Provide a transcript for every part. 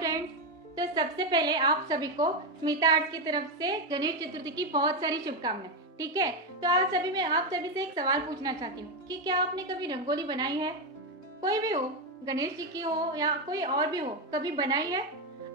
Friends. तो सबसे पहले आप सभी को स्मिता आर्ट्स की तरफ से गणेश चतुर्थी की बहुत सारी शुभकामनाएं। ठीक है, तो आज सभी मैं आप सभी से एक सवाल पूछना चाहती हूँ कि क्या आपने कभी रंगोली बनाई है? कोई भी हो, गणेश जी की हो या कोई और भी हो, कभी बनाई है?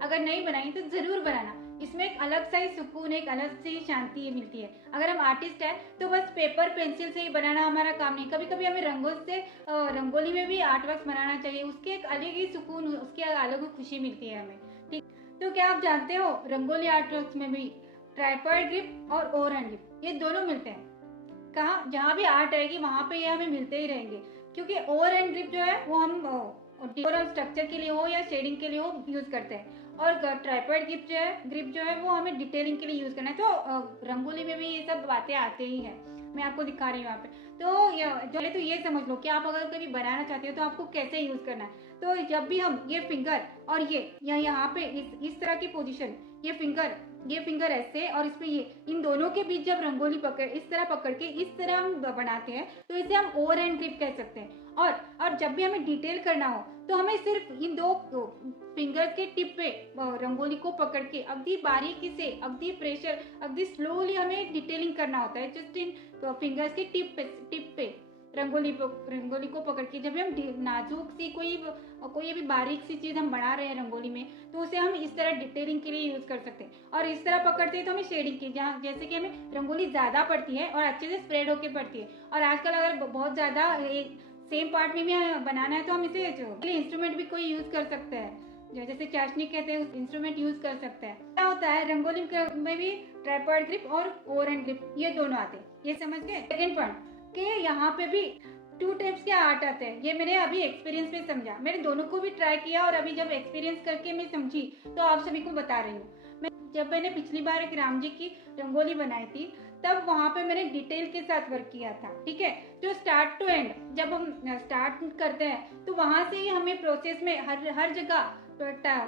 अगर नहीं बनाई तो जरूर बनाना। इसमें एक अलग सा ही सुकून, एक अलग सी शांति मिलती है। अगर हम आर्टिस्ट है तो बस पेपर पेंसिल से ही बनाना हमारा काम नहीं, कभी कभी हमें रंगों से रंगोली में भी आर्ट वर्क बनाना चाहिए। उसके एक अलग ही सुकून, उसकी अलग ही खुशी मिलती है हमें। ठीक, तो क्या आप जानते हो रंगोली आर्ट वर्क में भी ट्राइपॉड ग्रिप और ओवरहैंड ग्रिप ये दोनों मिलते हैं। कहाँ जहाँ भी आर्ट आएगी वहाँ पे ये हमें मिलते ही रहेंगे, क्योंकि ओवरहैंड ग्रिप जो है वो हम ओवरऑल स्ट्रक्चर के लिए हो या शेडिंग के लिए हो यूज करते हैं, और ट्राइपॉड ग्रिप जो है वो हमें डिटेलिंग के लिए यूज करना है। तो रंगोली में भी ये सब बातें आते ही हैं। मैं आपको दिखा रही हूँ यहाँ पे। तो पहले तो ये समझ लो कि आप अगर कभी बनाना चाहते हो तो आपको कैसे यूज करना है। तो जब भी हम ये फिंगर और ये यहाँ पे इस तरह की पोजीशन, ये फिंगर ऐसे और इसमें ये, इन दोनों के बीच जब रंगोली इस तरह पकड़ के इस तरह हम बनाते हैं तो इसे हम ओवर हैंड ग्रिप कह सकते हैं। और जब भी हमें डिटेल करना हो तो हमें सिर्फ इन दो फिंगर्स के टिप पे रंगोली को पकड़ के अगदी बारीकी से, अगदी प्रेशर, अगदी स्लोली हमें डिटेलिंग करना होता है। जस्ट इन फिंगर्स के टिप पे रंगोली को पकड़ के जब भी हम नाजुक सी कोई भी बारीक सी चीज हम बना रहे हैं रंगोली में, तो उसे हम इस तरह डिटेलिंग के लिए यूज कर सकते हैं। और इस तरह पकड़ते हैं तो हमें शेडिंग की, जहाँ जैसे कि हमें रंगोली ज्यादा पड़ती है और अच्छे से स्प्रेड होके पड़ती है। और आजकल अगर बहुत ज्यादा सेम पार्ट में भी बनाना है तो हम इसे इंस्ट्रूमेंट भी कोई यूज कर सकते हैं, जैसे चाशनी कहते हैं, उस इंस्ट्रूमेंट यूज कर सकते हैं। क्या होता है रंगोली में भी ट्राइपॉड ग्रिप और ओवरहैंड ग्रिप ये दोनों आते हैं, ये समझ गए। सेकंड पॉइंट कि यहाँ पे भी टू टाइप्स के आर्ट आते हैं। ये मैंने अभी एक्सपीरियंस में समझा, मैंने दोनों को भी ट्राई किया और अभी जब एक्सपीरियंस करके मैं समझी तो आप सभी को बता रही हूँ। जब मैंने पिछली बार एक राम जी की रंगोली बनाई थी तब वहां पे मैंने डिटेल के साथ वर्क किया था। ठीक है, जो स्टार्ट टू एंड जब हम स्टार्ट करते हैं तो वहां से ही हमें प्रोसेस में हर जगह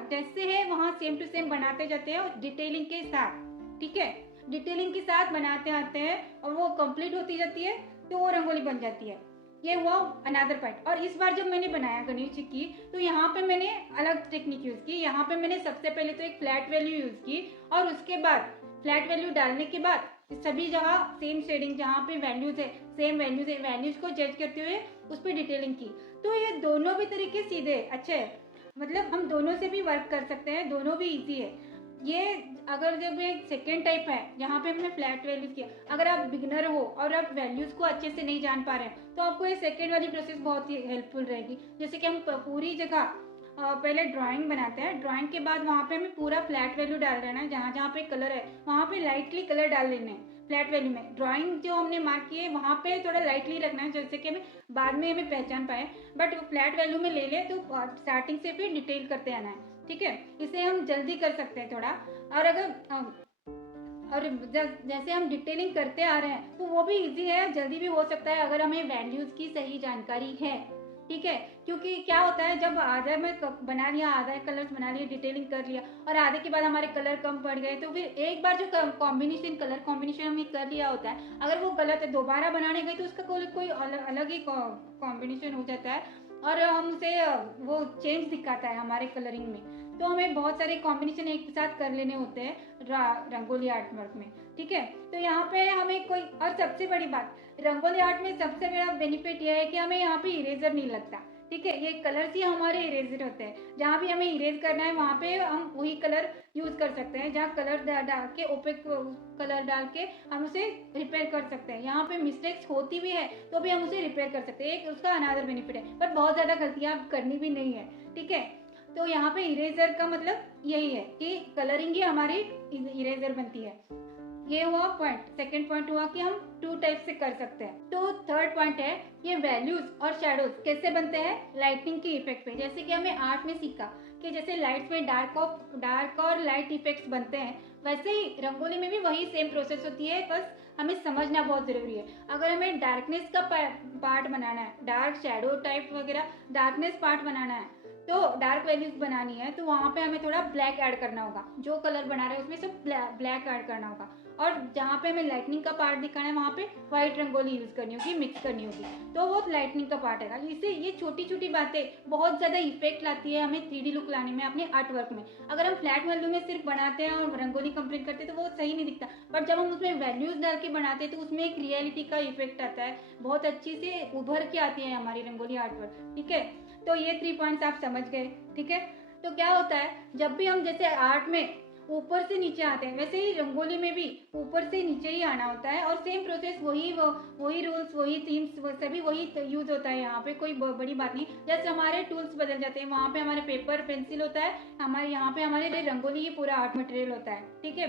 जैसे है वहां सेम टू सेम बनाते जाते हैं और डिटेलिंग के साथ। ठीक है, डिटेलिंग के साथ बनाते आते हैं और वो कंप्लीट होती जाती है तो वो रंगोली बन जाती है। ये हुआ अनदर पार्ट। और इस बार जब मैंने बनाया गणेश जी की तो यहाँ पे मैंने अलग टेक्निक यूज की। यहाँ पे मैंने सबसे पहले तो एक फ्लैट वैल्यू यूज की और उसके बाद फ्लैट वैल्यू डालने के बाद सभी जगह सेम शेडिंग, जहाँ पे वैल्यूज है सेम वैल्यूज को जज करते हुए उस पर डिटेलिंग की। तो ये दोनों भी तरीके सीधे अच्छे है, मतलब हम दोनों से भी वर्क कर सकते हैं, दोनों भी इजी है। ये अगर जब एक सेकेंड टाइप है जहाँ पे हमने फ्लैट वैल्यूज किया, अगर आप बिगनर हो और आप वैल्यूज को अच्छे से नहीं जान पा रहे हैं तो आपको ये सेकेंड वाली प्रोसेस बहुत ही हेल्पफुल रहेगी। जैसे कि हम पूरी जगह पहले ड्राइंग बनाते हैं, ड्राइंग के बाद वहाँ पे हमें पूरा फ्लैट वैल्यू डाल देना है। जहाँ जहाँ पे कलर है वहाँ पे लाइटली कलर डाल लेने हैं फ्लैट वैल्यू में। ड्राइंग जो हमने मार्क की है वहाँ पे थोड़ा लाइटली रखना है, जैसे कि हमें बाद में हमें पहचान पाए, बट फ्लैट वैल्यू में ले ले तो स्टार्टिंग से फिर डिटेल करते आना है। ठीक है, इसे हम जल्दी कर सकते हैं थोड़ा। और अगर और जैसे हम डिटेलिंग करते आ रहे हैं तो वो भी इजी है, जल्दी भी हो सकता है अगर हमें वैल्यूज की सही जानकारी है। ठीक है, क्योंकि क्या होता है जब आधा में बना लिया, आधा कलर्स बना लिए, डिटेलिंग कर लिया और आधे के बाद हमारे कलर कम पड़ गए तो फिर एक बार जो कलर कॉम्बिनेशन हमने कर लिया होता है, अगर वो गलत है दोबारा बनाने गए तो उसका कोई अलग ही कॉम्बिनेशन हो जाता है और हम उसे वो चेंज दिखाता है हमारे कलरिंग में। तो हमें बहुत सारे कॉम्बिनेशन एक साथ कर लेने होते हैं रंगोली आर्ट वर्क में। ठीक है, तो यहाँ पे हमें कोई, और सबसे बड़ी बात रंगोली आर्ट में सबसे बड़ा बेनिफिट यह है कि हमें यहाँ पे इरेजर नहीं लगता। ठीक है, ये कलर्स ही हमारे इरेजर होते हैं। जहाँ भी हमें इरेज करना है वहाँ पे हम वही कलर यूज कर सकते हैं, जहाँ कलर डाल के ओपेक कलर डाल के हम उसे रिपेयर कर सकते हैं। यहाँ पे मिस्टेक्स होती भी है तो भी हम उसे रिपेयर कर सकते हैं, एक उसका अनदर बेनिफिट है, पर बहुत ज्यादा गलतियां करनी भी नहीं है। ठीक है, तो यहाँ पे इरेजर का मतलब यही है कि कलरिंग ही हमारी इरेजर बनती है। ये हुआ पॉइंट। सेकंड पॉइंट हुआ कि हम टू टाइप से कर सकते हैं। तो थर्ड पॉइंट है ये वैल्यूज और शैडोज कैसे बनते हैं लाइटिंग के इफेक्ट पे। जैसे कि हमें आर्ट में सीखा कि जैसे लाइट्स में डार्क और लाइट इफेक्ट्स बनते हैं, वैसे ही रंगोली में भी वही सेम प्रोसेस होती है, बस हमें समझना बहुत जरूरी है। अगर हमें डार्कनेस का पार्ट बनाना है, डार्क शैडो टाइप वगैरह डार्कनेस पार्ट बनाना है, तो डार्क वैल्यूज बनानी है तो वहाँ पे हमें थोड़ा ब्लैक ऐड करना होगा। जो कलर बना रहे हैं उसमें सब ब्लैक ऐड करना होगा। और जहाँ पे हमें लाइटनिंग का पार्ट दिखाना है वहाँ पे व्हाइट रंगोली यूज़ करनी होगी, मिक्स करनी होगी, तो वो लाइटनिंग का पार्ट है। इससे ये छोटी छोटी बातें बहुत ज़्यादा इफेक्ट लाती है हमें 3D लुक लाने में अपने आर्ट वर्क में। अगर हम फ्लैट वैल्यू में सिर्फ बनाते हैं और रंगोली कंप्लीट करते हैं तो वो सही नहीं दिखता, बट जब हम उसमें वैल्यूज़ डाल के बनाते हैं तो उसमें एक रियलिटी का इफेक्ट आता है, बहुत अच्छी से उभर के आती है हमारी रंगोली आर्ट वर्क। ठीक है, तो ये 3 पॉइंट्स आप समझ गए। ठीक है, तो क्या होता है जब भी हम जैसे आर्ट में ऊपर से नीचे आते हैं, वैसे ही रंगोली में भी ऊपर से नीचे ही आना होता है, और सेम प्रोसेस वही रूल्स, वही थीम्स, सभी वही यूज होता है। यहाँ पे कोई बड़ी बात नहीं, जस्ट हमारे टूल्स बदल जाते हैं। वहाँ पे हमारे पेपर पेंसिल होता है, हमारे यहाँ पे हमारे लिए रंगोली ही पूरा आर्ट मटेरियल होता है। ठीक है,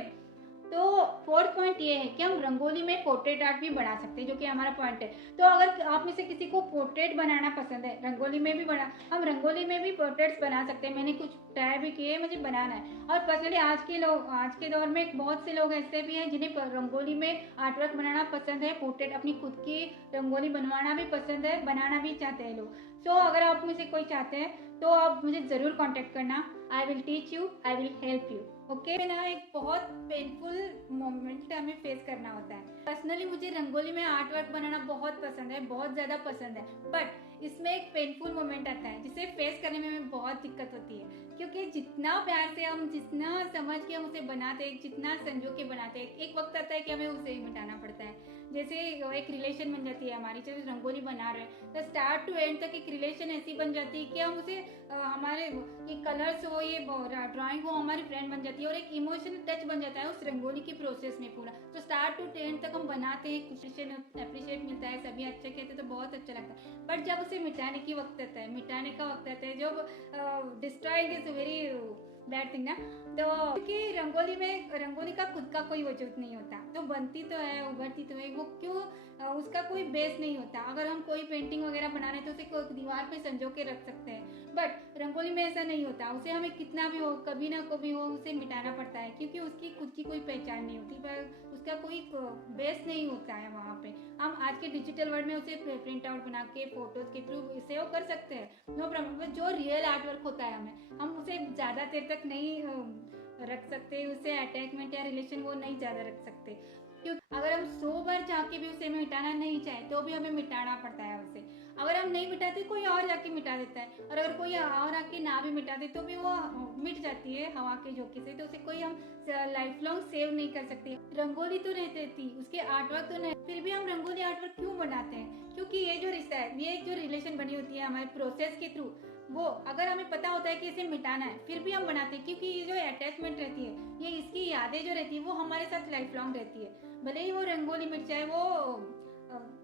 तो फोर्थ पॉइंट ये है कि हम रंगोली में पोर्ट्रेट आर्ट भी बना सकते हैं, जो कि हमारा पॉइंट है। तो अगर आप में से किसी को पोर्ट्रेट बनाना पसंद है, रंगोली में भी हम रंगोली में भी पोर्ट्रेट्स बना सकते हैं। मैंने कुछ ट्राई भी किए, मुझे बनाना है। और पर्सनली आज के दौर में बहुत से लोग ऐसे भी हैं जिन्हें रंगोली में आर्ट वर्क बनाना पसंद है, पोर्ट्रेट अपनी खुद की रंगोली बनवाना भी पसंद है, बनाना भी चाहते हैं लोग। सो अगर आप में से कोई चाहते हैं तो आप मुझे ज़रूर कॉन्टेक्ट करना। I will teach you, I will help you. Okay ना, एक बहुत पेनफुल मोमेंट हमें फेस करना होता है। पर्सनली मुझे रंगोली में आर्ट वर्क बनाना बहुत पसंद है, बहुत ज़्यादा पसंद है, बट इसमें एक पेनफुल मोमेंट आता है जिसे फेस करने में हमें बहुत दिक्कत होती है। क्योंकि जितना प्यार से हम, जितना समझ के हम उसे बनाते हैं, जितना संजो के बनाते हैं, एक वक्त आता है कि हमें उसे ही मिटाना पड़ता है। जैसे एक रिलेशन बन जाती है हमारी, जैसे रंगोली बना रहे हैं तो स्टार्ट टू एंड तक एक रिलेशन ऐसी बन जाती है कि हम उसे हमारे ये कलर्स हो, ये ड्राइंग हो, हमारी फ्रेंड बन जाती है, और एक इमोशनल टच बन जाता है उस रंगोली की प्रोसेस में पूरा। तो स्टार्ट टू एंड तक हम बनाते हैं, कुछ अप्रिशिएट मिलता है, सभी अच्छे कहते हैं तो बहुत अच्छा लगता है। बट जब उसे मिटाने की वक्त आता है, मिटाने का वक्त आता है, जब destroying is very bad thing ना, तो क्योंकि रंगोली का खुद का कोई वजूद नहीं होता, तो बनती तो है, उभरती तो है, वो क्यों उसका कोई बेस नहीं होता। अगर हम कोई पेंटिंग वगैरह बना रहे हैं तो उसे कोई दीवार पे संजो के रख सकते हैं, बट रंगोली में ऐसा नहीं होता। उसे हमें कितना भी हो, कभी ना कभी हो, उसे मिटाना पड़ता है, क्योंकि उसकी खुद की कोई पहचान नहीं होती, पर उसका कोई बेस नहीं होता है वहाँ पे। हम आज के डिजिटल वर्ल्ड में उसे प्रिंट आउट बना के फोटोज के थ्रू सेव कर सकते हैं, नो प्रॉब्लम। जो रियल आर्ट वर्क होता है हम उसे ज़्यादा देर तक नहीं रख सकते, उसे अटैचमेंट या रिलेशन वो नहीं ज़्यादा रख सकते। क्योंकि अगर हम 100 बार चाह के भी उसे मिटाना नहीं चाहे तो भी हमें मिटाना पड़ता है उसे। अगर हम नहीं मिटाते कोई और जाके मिटा देता है, और अगर कोई और आके ना भी मिटा दे तो भी वो मिट जाती है हवा के झोंके से, तो उसे कोई हम लाइफ लॉन्ग सेव नहीं कर सकते। रंगोली तो रहती थी, उसके आर्ट वर्क तो नहीं, फिर भी हम रंगोली आर्ट वर्क क्यों बनाते हैं? क्योंकि ये जो रिश्ता है, ये जो रिलेशन बनी होती है हमारे प्रोसेस के थ्रू, वो अगर हमें पता होता है कि इसे मिटाना है फिर भी हम बनाते हैं, क्योंकि ये जो अटैचमेंट रहती है, ये इसकी यादें जो रहती है वो हमारे साथ लाइफ लॉन्ग रहती है। भले ही वो रंगोली मिट जाए, वो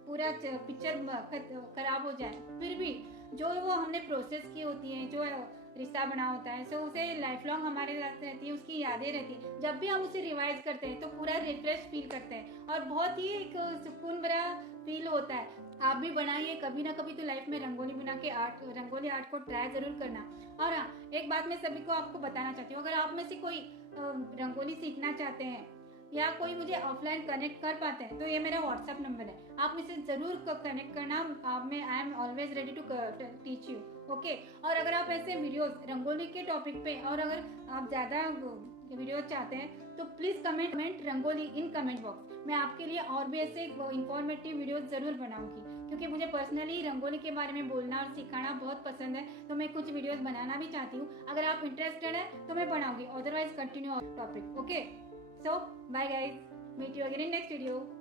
पूरा पिक्चर खराब हो जाए, फिर भी जो वो हमने प्रोसेस की होती है, जो रिश्ता बना होता है, सो उसे लाइफ लॉन्ग हमारे साथ रहती है, उसकी यादें रहती है। जब भी हम उसे रिवाइज करते हैं तो पूरा रिफ्रेश फील करते हैं और बहुत ही एक सुकून भरा फील होता है। आप भी बनाइए कभी ना कभी तो लाइफ में रंगोली बना के रंगोली आर्ट को ट्राई जरूर करना। और हाँ, एक बात मैं सभी को आपको बताना चाहती हूँ, अगर आप में से कोई रंगोली सीखना चाहते हैं या कोई मुझे ऑफलाइन कनेक्ट कर पाते हैं तो ये मेरा व्हाट्सअप नंबर है, आप मुझसे ज़रूर कनेक्ट करना। I am always ready to teach you. Okay, और अगर आप ऐसे वीडियोस रंगोली के टॉपिक पे, और अगर आप ज़्यादा वीडियो चाहते हैं तो please comment rangoli in comment box. मैं आपके लिए और भी ऐसे इंफॉर्मेटिव वीडियोस ज़रूर बनाऊंगी, क्योंकि मुझे पर्सनली रंगोली के बारे में बोलना और सिखाना बहुत पसंद है, तो मैं कुछ वीडियोस बनाना भी चाहती हूँ। अगर आप इंटरेस्टेड है तो मैं बनाऊंगी, otherwise continue topic. Okay, so bye guys, meet you again in next video.